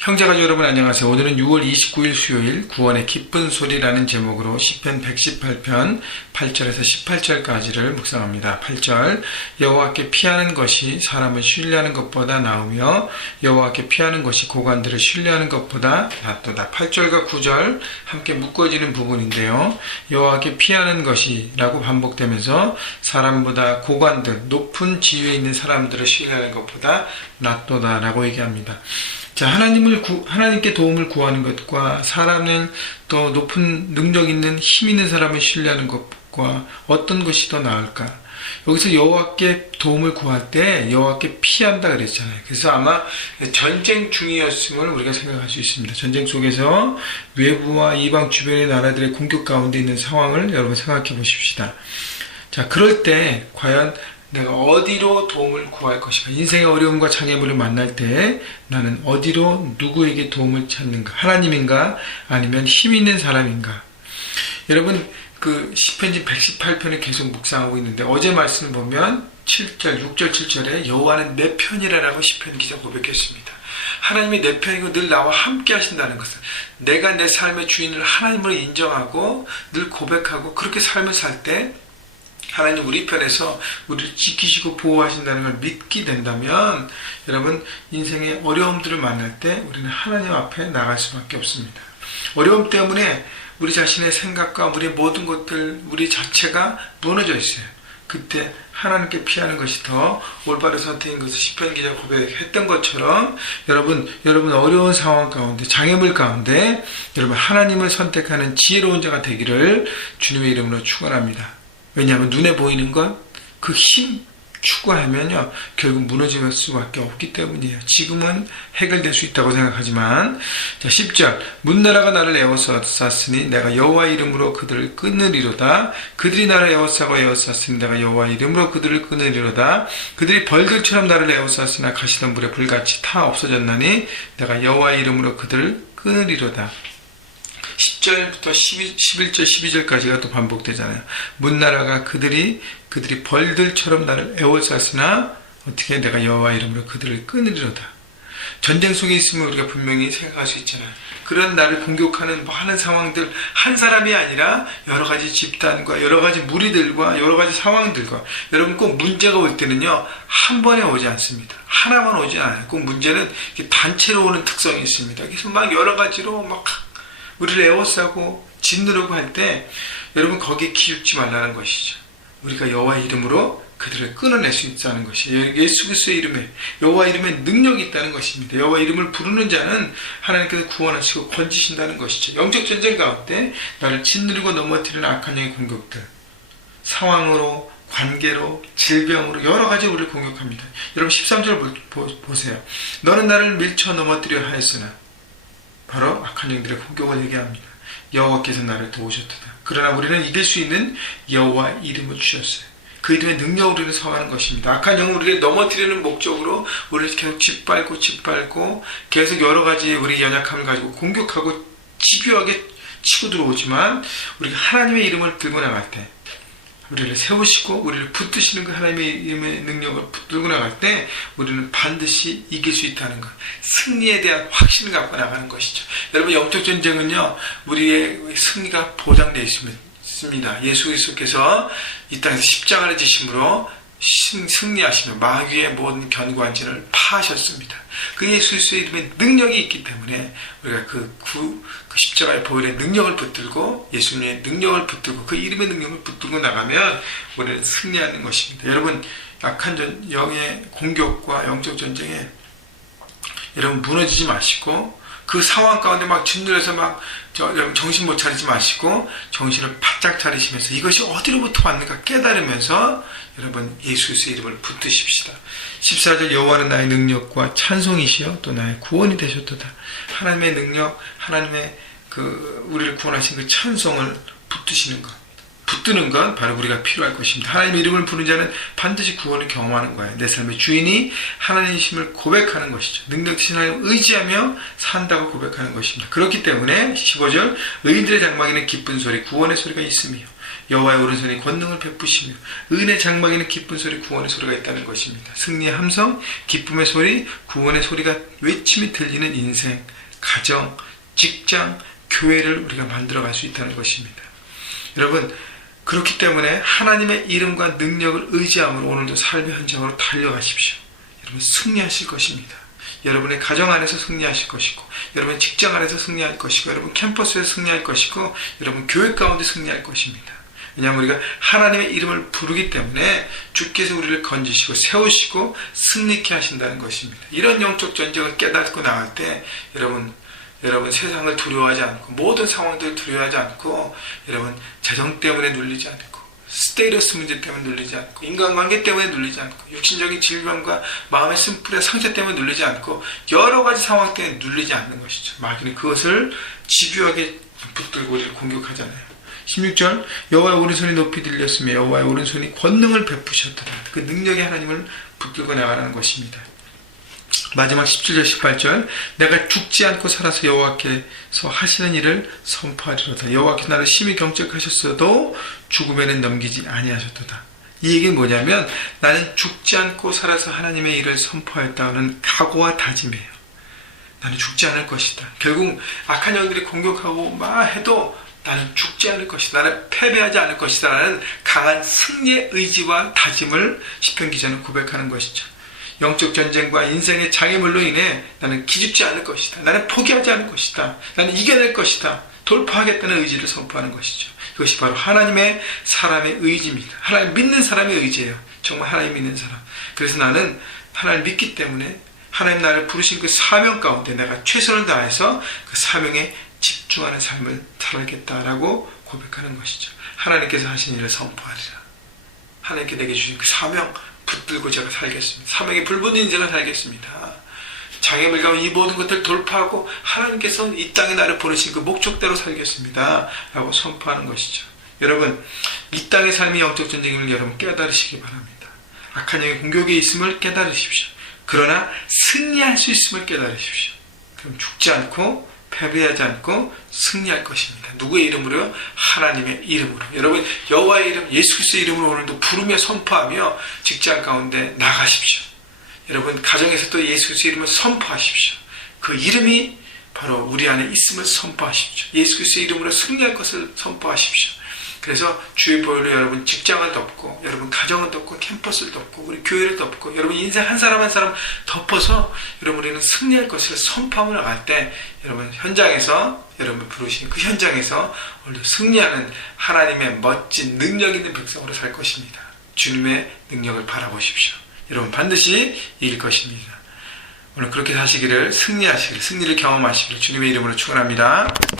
형제가족 여러분 안녕하세요. 오늘은 6월 29일 수요일 구원의 기쁜 소리라는 제목으로 시편 118편 8절에서 18절까지를 묵상합니다. 8절 여호와께 피하는 것이 사람을 신뢰하는 것보다 나으며 여호와께 피하는 것이 고관들을 신뢰하는 것보다 낫도다. 8절과 9절 함께 묶어지는 부분인데요. 여호와께 피하는 것이 라고 반복되면서 사람보다 고관들, 높은 지위에 있는 사람들을 신뢰하는 것보다 낫도다 라고 얘기합니다. 자, 하나님께 도움을 구하는 것과 사람을 또 높은 능력 있는 힘 있는 사람을 신뢰하는 것과 어떤 것이 더 나을까? 여기서 여호와께 도움을 구할 때 여호와께 피한다 그랬잖아요. 그래서 아마 전쟁 중이었음을 우리가 생각할 수 있습니다. 전쟁 속에서 외부와 이방 주변의 나라들의 공격 가운데 있는 상황을 여러분 생각해 보십시다. 자, 그럴 때 과연 내가 어디로 도움을 구할 것인가? 인생의 어려움과 장애물을 만날 때 나는 어디로 누구에게 도움을 찾는가? 하나님인가? 아니면 힘 있는 사람인가? 여러분, 그 시편집 118편을 계속 묵상하고 있는데 어제 말씀을 보면 7절, 6절, 7절에 여호와는 내 편이라라고 시편 기자 고백했습니다. 하나님이 내 편이고 늘 나와 함께 하신다는 것은 내가 내 삶의 주인을 하나님으로 인정하고 늘 고백하고 그렇게 삶을 살 때 하나님 우리 편에서 우리를 지키시고 보호하신다는 걸 믿게 된다면 여러분 인생의 어려움들을 만날 때 우리는 하나님 앞에 나갈 수밖에 없습니다. 어려움 때문에 우리 자신의 생각과 우리의 모든 것들 우리 자체가 무너져 있어요. 그때 하나님께 피하는 것이 더 올바른 선택인 것을 시편 기자 고백했던 것처럼 여러분 어려운 상황 가운데 장애물 가운데 여러분 하나님을 선택하는 지혜로운 자가 되기를 주님의 이름으로 축원합니다. 왜냐하면 눈에 보이는 건 그 힘 추구하면요 결국 무너질 수밖에 없기 때문이에요. 지금은 해결될 수 있다고 생각하지만 자 10절 문나라가 나를 에워쌌으니 내가 여호와 이름으로 그들을 끊으리로다. 그들이 나를 에워싸고 내가 여호와 이름으로 그들을 끊으리로다. 그들이 벌들처럼 나를 에워쌌으나 가시던 물에 불같이 타 없어졌나니 내가 여호와 이름으로 그들을 끊으리로다. 10절부터 11절, 12절까지가 또 반복되잖아요. 문나라가 그들이 벌들처럼 나를 에워쌌으나 어떻게 내가 여호와 이름으로 그들을 끊으리로다. 전쟁 속에 있으면 우리가 분명히 생각할 수 있잖아요. 그런 나를 공격하는 많은 상황들 한 사람이 아니라 여러 가지 집단과 여러 가지 무리들과 여러 가지 상황들과 여러분 꼭 문제가 올 때는요 한 번에 오지 않습니다. 하나만 오지 않아요. 꼭 문제는 단체로 오는 특성이 있습니다. 그래서 막 여러 가지로 막 우리를 에워싸고 짓누르고 할 때 여러분 거기에 기죽지 말라는 것이죠. 우리가 여호와 이름으로 그들을 끊어낼 수 있다는 것이에요. 예수 그리스도의 이름에 여호와 이름에 능력이 있다는 것입니다. 여호와 이름을 부르는 자는 하나님께서 구원하시고 건지신다는 것이죠. 영적 전쟁 가운데 나를 짓누르고 넘어뜨리는 악한 영의 공격들 상황으로 관계로 질병으로 여러 가지 우리를 공격합니다. 여러분 13절 보세요. 너는 나를 밀쳐 넘어뜨려 하였으나 바로 악한 영들의 공격을 얘기합니다. 여호와께서 나를 도우셨도다. 그러나 우리는 이길 수 있는 여호와 이름을 주셨어요. 그 이름의 능력으로 우리는 서가는 것입니다. 악한 영을 우리를 넘어뜨리는 목적으로 우리를 계속 짓밟고 계속 여러 가지 우리 연약함을 가지고 공격하고 집요하게 치고 들어오지만 우리가 하나님의 이름을 들고 나갈 때 우리를 세우시고 우리를 붙드시는 그 하나님의 이름의 능력을 붙들고 나갈 때 우리는 반드시 이길 수 있다는 것, 승리에 대한 확신을 갖고 나가는 것이죠. 여러분 영적 전쟁은요 우리의 승리가 보장되어 있습니다. 예수 그리스도께서 이 땅에서 십자가를 지심으로 승리하시며 마귀의 모든 견고한진을 파하셨습니다. 그 예수 그리스도의 이름에 능력이 있기 때문에 우리가 그 십자가의 보혈의 능력을 붙들고 예수님의 능력을 붙들고 그 이름의 능력을 붙들고 나가면 우리는 승리하는 것입니다. 여러분 악한 영의 공격과 영적 전쟁에 여러분 무너지지 마시고 그 상황 가운데 막 짓눌려서 막 여러분 정신 못 차리지 마시고 정신을 바짝 차리시면서 이것이 어디로부터 왔는가 깨달으면서 여러분 예수 그리스도의 이름을 붙드십시다. 14절 여호와는 나의 능력과 찬송이시여 또 나의 구원이 되셨도다. 하나님의 능력, 하나님의 우리를 구원하신 그 찬송을 붙드시는 것. 붙드는 건 바로 우리가 필요할 것입니다. 하나님의 이름을 부르는 자는 반드시 구원을 경험하는 거예요. 내 삶의 주인이 하나님이심을 고백하는 것이죠. 능력이신 하나님을 의지하며 산다고 고백하는 것입니다. 그렇기 때문에 15절 의인들의 장막에는 기쁜 소리, 구원의 소리가 있으며 여호와의 오른손이 권능을 베푸시며 은혜 장막에는 기쁜 소리 구원의 소리가 있다는 것입니다. 승리의 함성, 기쁨의 소리, 구원의 소리가 외침이 들리는 인생, 가정, 직장, 교회를 우리가 만들어갈 수 있다는 것입니다. 여러분, 그렇기 때문에 하나님의 이름과 능력을 의지함으로 오늘도 삶의 현장으로 달려가십시오. 여러분, 승리하실 것입니다. 여러분의 가정 안에서 승리하실 것이고, 여러분 직장 안에서 승리할 것이고, 여러분 캠퍼스에서 승리할 것이고, 여러분 교회 가운데 승리할 것입니다. 왜냐하면 우리가 하나님의 이름을 부르기 때문에 주께서 우리를 건지시고 세우시고 승리케 하신다는 것입니다. 이런 영적 전쟁을 깨닫고 나갈 때 여러분 세상을 두려워하지 않고, 모든 상황들을 두려워하지 않고, 여러분 재정 때문에 눌리지 않고, 스테이러스 문제 때문에 눌리지 않고, 인간관계 때문에 눌리지 않고, 육신적인 질병과 마음의 쓴뿌리의 상처 때문에 눌리지 않고, 여러 가지 상황 때문에 눌리지 않는 것이죠. 마귀는 그것을 집요하게 붙들고 우리를 공격하잖아요. 16절, 여호와의 오른손이 높이 들렸으며 여호와의 오른손이 권능을 베푸셨더라. 그 능력의 하나님을 붙들고 나가라는 것입니다. 마지막 17절 18절, 내가 죽지 않고 살아서 여호와께서 하시는 일을 선포하리로다. 여호와께서 나를 심히 경책하셨어도 죽음에는 넘기지 아니하셨도다. 이 얘기는 뭐냐면, 나는 죽지 않고 살아서 하나님의 일을 선포하였다는 각오와 다짐이에요. 나는 죽지 않을 것이다. 결국 악한 영들이 공격하고 막 해도 나는 죽지 않을 것이다. 나는 패배하지 않을 것이다. 라는 강한 승리의 의지와 다짐을 시편 기자는 고백하는 것이죠. 영적 전쟁과 인생의 장애물로 인해 나는 기죽지 않을 것이다. 나는 포기하지 않을 것이다. 나는 이겨낼 것이다. 돌파하겠다는 의지를 선포하는 것이죠. 이것이 바로 하나님의 사람의 의지입니다. 하나님 믿는 사람의 의지예요. 정말 하나님 믿는 사람. 그래서 나는 하나님 믿기 때문에 하나님 나를 부르신 그 사명 가운데 내가 최선을 다해서 그 사명에 집중하는 삶을 살아야겠다라고 고백하는 것이죠. 하나님께서 하신 일을 선포하리라. 하나님께 내게 주신 그 사명 붙들고 제가 살겠습니다. 사명에 불붙은 인생을 살겠습니다. 장애물 가운데 이 모든 것들을 돌파하고 하나님께서 이 땅에 나를 보내신 그 목적대로 살겠습니다. 라고 선포하는 것이죠. 여러분, 이 땅의 삶이 영적 전쟁임을 여러분 깨달으시기 바랍니다. 악한 영의 공격에 있음을 깨달으십시오. 그러나 승리할 수 있음을 깨달으십시오. 그럼 죽지 않고 패배하지 않고 승리할 것입니다. 누구의 이름으로요? 하나님의 이름으로. 여러분, 여호와의 이름, 예수 그리스도의 이름으로 오늘도 부르며 선포하며 직장 가운데 나가십시오. 여러분, 가정에서 또 예수 그리스도의 이름을 선포하십시오. 그 이름이 바로 우리 안에 있음을 선포하십시오. 예수 그리스도의 이름으로 승리할 것을 선포하십시오. 그래서 주의 보혈로 여러분 직장을 덮고, 여러분 가정을 덮고, 캠퍼스를 덮고, 우리 교회를 덮고, 여러분 인생 한 사람 한 사람 덮어서 여러분 우리는 승리할 것을 선포하며 나갈 때, 여러분 현장에서, 여러분 부르신 그 현장에서 오늘 승리하는 하나님의 멋진 능력 있는 백성으로 살 것입니다. 주님의 능력을 바라보십시오. 여러분 반드시 이길 것입니다. 오늘 그렇게 사시기를, 승리하시기를, 승리를 경험하시기를 주님의 이름으로 축원합니다.